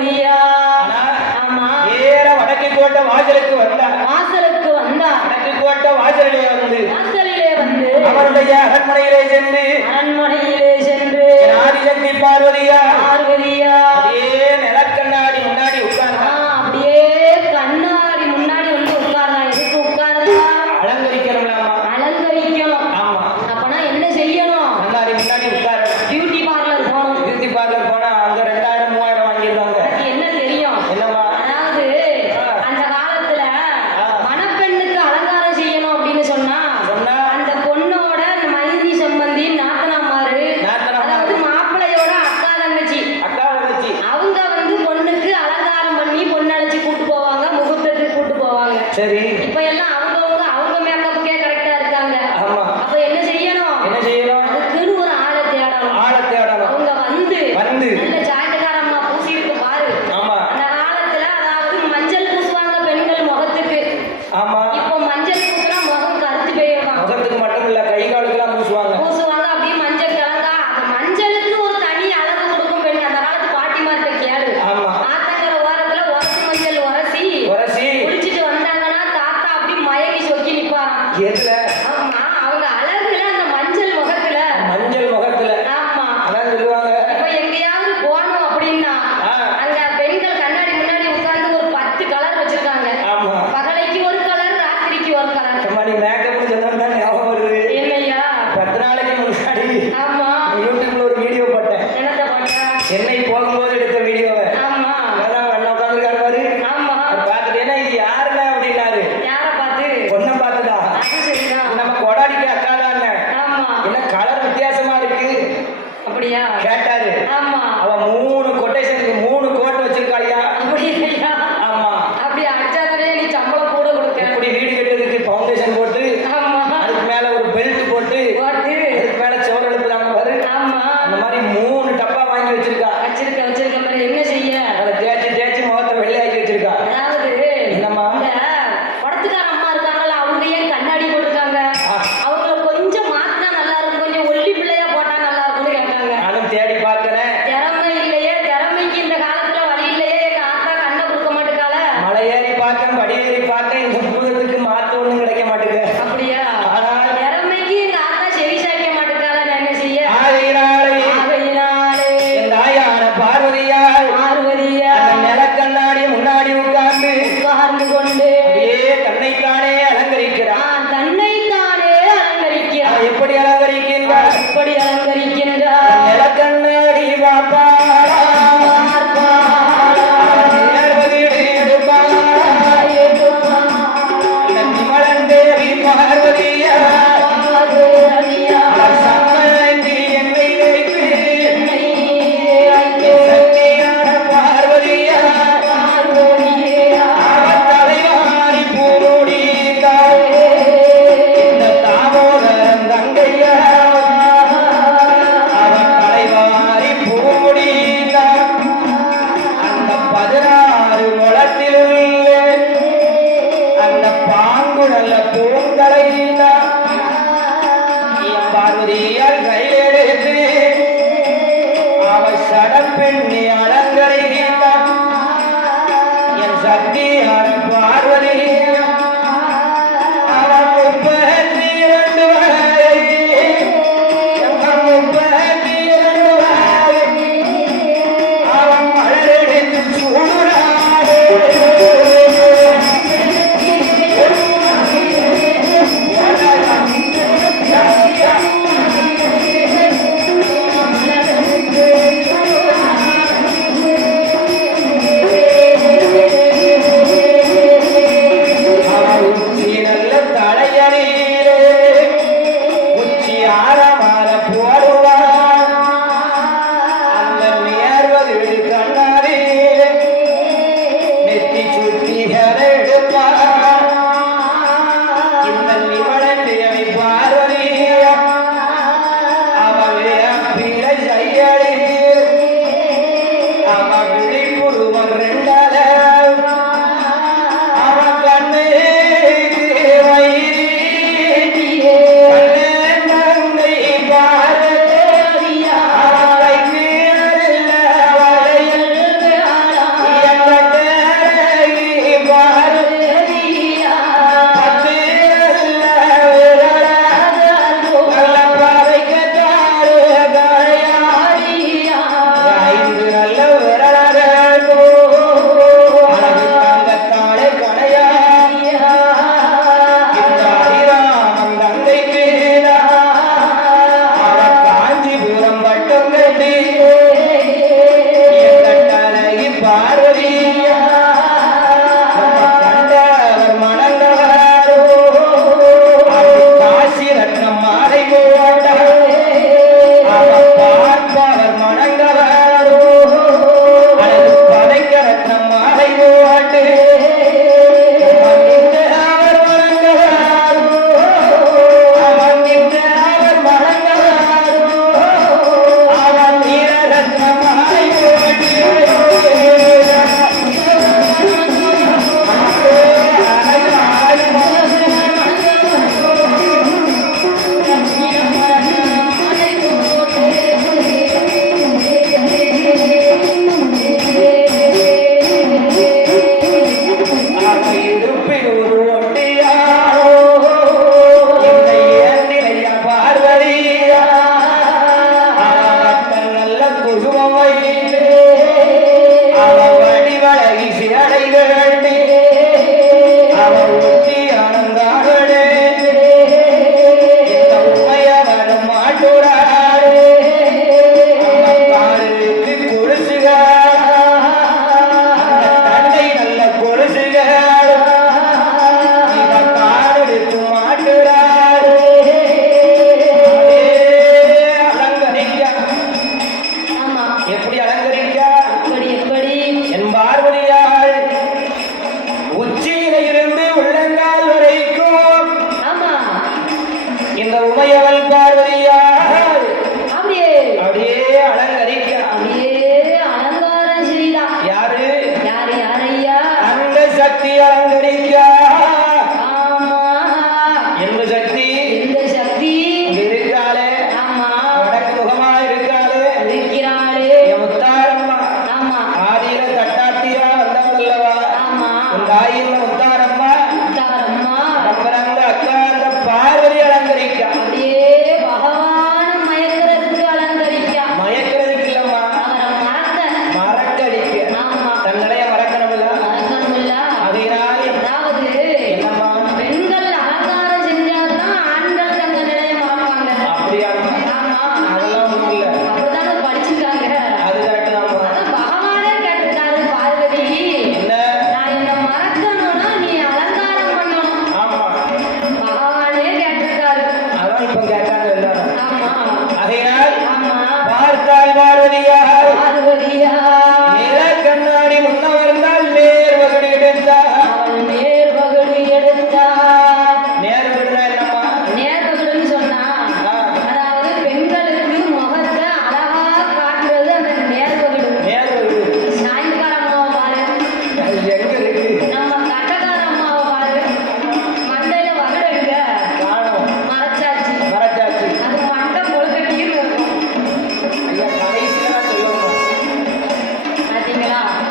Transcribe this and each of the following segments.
பார்வதியா ஆமா நேர வடக்கு கோட்டை வாசலுக்கு வந்தா வடக்கு கோட்டை வாசலிலே வந்து அவருடைய அரண்மனையிலே சென்று ஆதிசக்தி பார்வதியா அப்படியே நிலக்கண்ணாடி முன்னாடி உட்கார்ந்தா அப்படியே கண்ணாடி முன்னாடி வந்து உட்கார்ந்தா எதுக்கு உட்கார்ந்தா அலங்கரிக்கிறோம் ஆமா அப்பனா என்ன செய்யணும் கண்ணாடி முன்னாடி உட்கார பியூட்டி பார்லர் போனா அங்க 2000 3000 வாங்கிடுவாங்க என்ன தெரியும் என்னம்மா அதாவது அந்த காலத்துல மணப்பெண்ணுக்கு அலங்காரம் செய்யணும் அப்படின்னு சொன்னா அந்த பொண்ணோட மைதி சம்பந்தி நாத்தனாமாரு அதாவது மாப்பிள்ளையோட அக்கா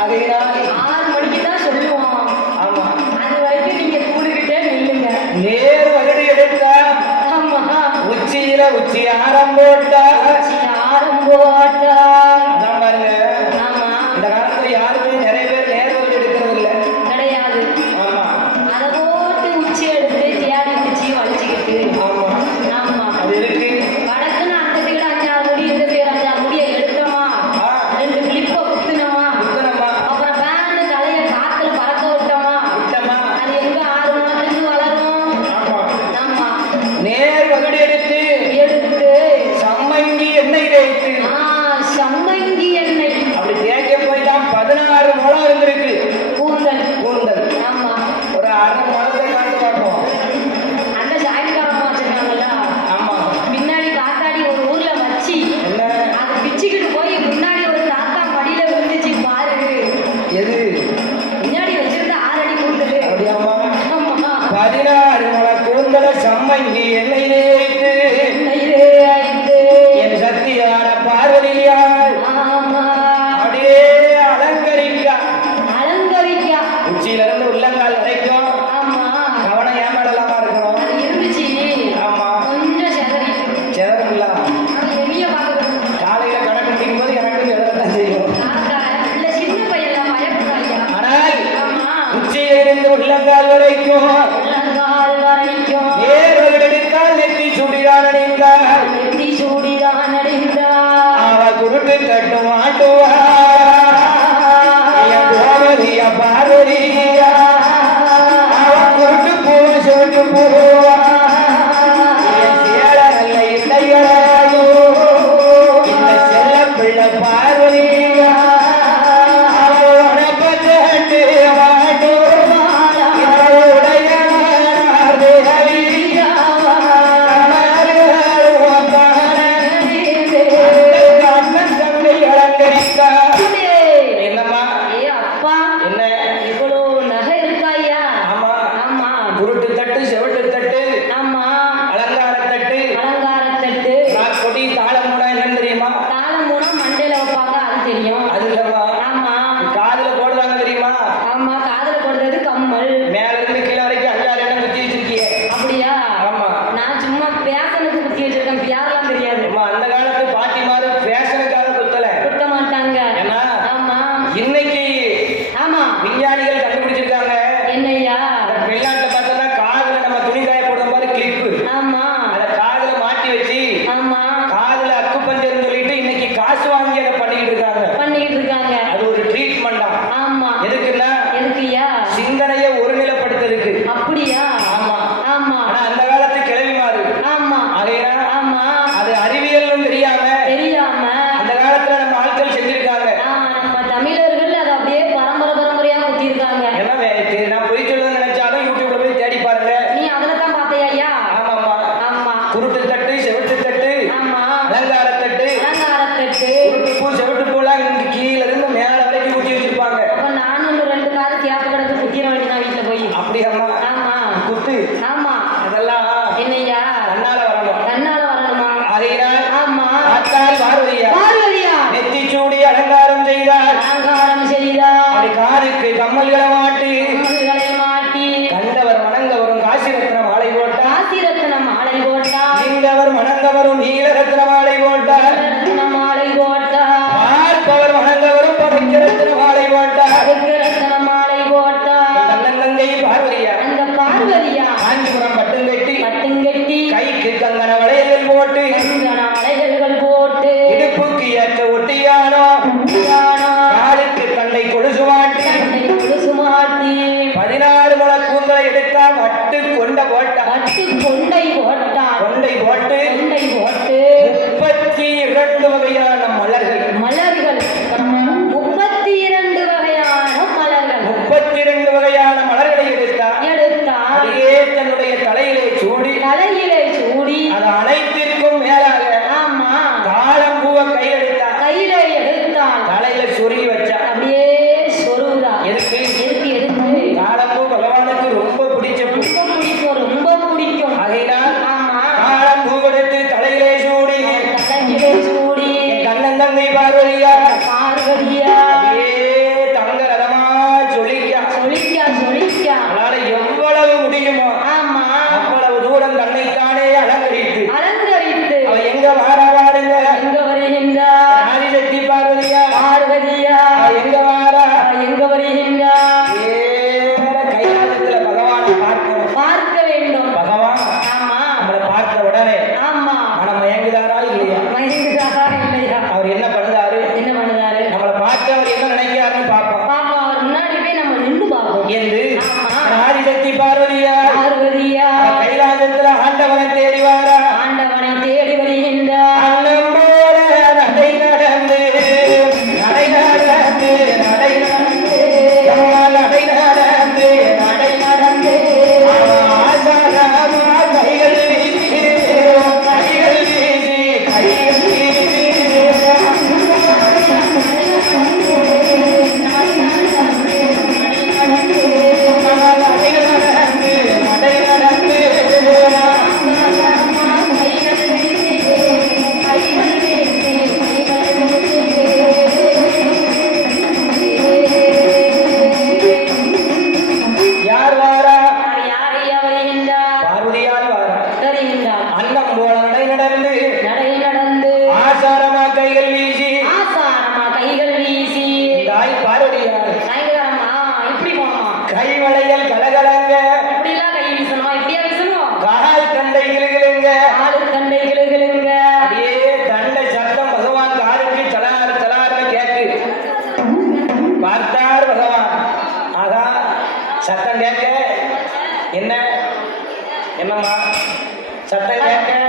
ஆகையினால் 6 மணிக்கு தான் சொல்லுவோம். ஆமா அது வரைக்கும் நீங்க கூடுகிட்டே நில்லுங்க. நேர் வகுடு எடுத்தா ஆமா. உச்சியில உச்சி ஆரம் போட்டா யாரும் போட்டா. அதான் பாருங்க ஆமா. இந்த காலத்துல யாருமே நிறைய பேர் நேர் வகுடு எடுக்கிறது இல்ல. கிடையாது. ஆமா அதை போட்டு உச்சி எடுத்து தேடி பிடிச்சி வலிச்சுக்கிட்டு. ஆமா ஆமா. அது இருக்கு. வடக்குன்னு அந்த சைடு 5-6 முடி, இந்த சைடு 5-6 முடியை எடுத்தோமா, ஆ, 2 கிளிப்பை குத்துனோமா, குத்தனமா அப்புறம் பேன்னு தலையை காத்துல பறக்க விட்டோமா, விட்டமா. அது எங்க 6 மாதத்துக்கு வளரும். ஆமா ஆமா. நேர் வகுடு எடுத்து எடுத்து சம்மங்கி எண்ணெய் தேய்த்து சம்மங்கி எண்ணெய் அப்படி தேய்க்க போய் தான் 16 முளம் இருந்திருக்கு கூந்தல். கூந்தல். ஆமா. ஒரு அரை முளத்தை காட்டு பார்ப்போம். அந்த சாயங்காலமா வச்சிருக்காங்கல்ல, ஆமா பின்னாடி காத்தாடி ஒரு ஊர்ல வச்சு என்ன அது பிச்சுக்கிட்டு போய் முன்னாடி ஒரு தாத்தா மடியில விழுந்துச்சு பாரு. எது முன்னாடி வச்சிருந்த 6 அடி கூந்தல். அப்படியாமா? ஆமா. 16 முள கூந்தல சம்மங்கி எண்ணெய் தேய்த்து எண்ணெயிலே ஐந்து. என் சக்தியான பார்வதியால் ஆமா. அப்படியே அலங்கரிக்கா. அலங்கரிக்கா. உச்சியில இருந்து உள்ளங்கால் வரைக்கும் ஆமா. கவனம் ஏமாடலாமா இருக்கணும். அது இருந்துச்சு. ஆமா கொஞ்சம் செதறிட்டு. சேதமில்லாம் அது வெளிய பார்க்கணும். காலையில கணக்கு முடிக்கும் போது எனக்கு எழுதத்தான் செய்யும். இல்ல சின்ன பையன் பயப்படுறாங்க. ஆனால் ஆமா. உச்சியிலிருந்து உள்ளங்கால் வரைக்கும் உள்ளங்கால் வரைக்கும் நேர்கள் எடுத்தால் நெத்தி சுடிதான் அணிந்தால் நெத்தி சூடிதான் அடைந்தார். அவ குருட்டு கட்டும் ஆட்டுவா என் கோவதிய பார்வதியா அவ குருட்டு பூவ சொட்டு போவா என் சேல நல்ல இல்லையோ இந்த செல்ல பிள்ளை பார்வதியா அவளோட பச்சட்டு வாட்டுவா உடைய தேவியா அண்ணன் தங்கை அலங்கரிக்கா. என்னம்மா ஏ அப்பா, என்ன? இவ்வளவு நகை இருக்கா ஐயா? ஆமா ஆமா. குருட்டு தட்டு செவட்டு தட்டு ஆமா. அலங்கார தட்டு அலங்காரத்தட்டு. கொடி தாளம் கூட என்னன்னு தெரியுமா? தாளம் போனா மண்டையில வைப்பாங்க, அது தெரியும். அது இல்லம்மா ஆமா. காதுல போடுறாங்க தெரியுமா? ஆமா. காதுல போடுறது கம்மல். மேல இருந்து கீழே வரைக்கும் 5-6 எண்ணம் குத்தி வச்சிருக்கியே. அப்படியா? ஆமா நான் சும்மா பேசனுக்கு குத்தி வச்சிருக்கேன், யாரெல்லாம் தெரியாது. அம்மா அந்த காலத்து பாட்டிமாரு ஃபேஷனுக்காக குத்தல. குத்த மாட்டாங்க. ஏன்னா ஆமா. இன்னைக்கு ஆமா. விஞ்ஞானிகள் கண்டுபிடிச்சிருக்காங்க. என்னய்யா? வெளிநாட்டுல பார்த்தோம்னா காதுல நம்ம துணி காய போடுற மாதிரி கிளிப்பு ஆமா. அதை காதுல மாட்டி வச்சு ஆமா. காதுல அக்குப்பஞ்சர்னு சொல்லிட்டு இன்னைக்கு காசு வாங்கி அதை பண்ணிக்கிட்டு இருக்காங்க. பண்ணிக்கிட்டு இருக்காங்க. அது ஒரு ட்ரீட்மெண்டா. ஆமா. எதுக்குன்னா எதுக்குய்யா? சிந்தனையை ஒருநிலைப்படுத்துறதுக்கு. அப்படியா? ஆமா ஆமா. ஆனா அந்த காலத்து கிளவிமாறு ஆமா. ஆகையா ஆமா. அது அறிவியல்னு தெரியாம தெரியாம அந்த காலத்துல நம்ம ஆட்கள் செஞ்சிருக்காங்க. நம்ம தமிழர்கள் அதை அப்படியே பரம்பரையா குத்திருக்காங்க. சத்தம் கேட்க என்ன என்னம்மா சத்தம் கேட்க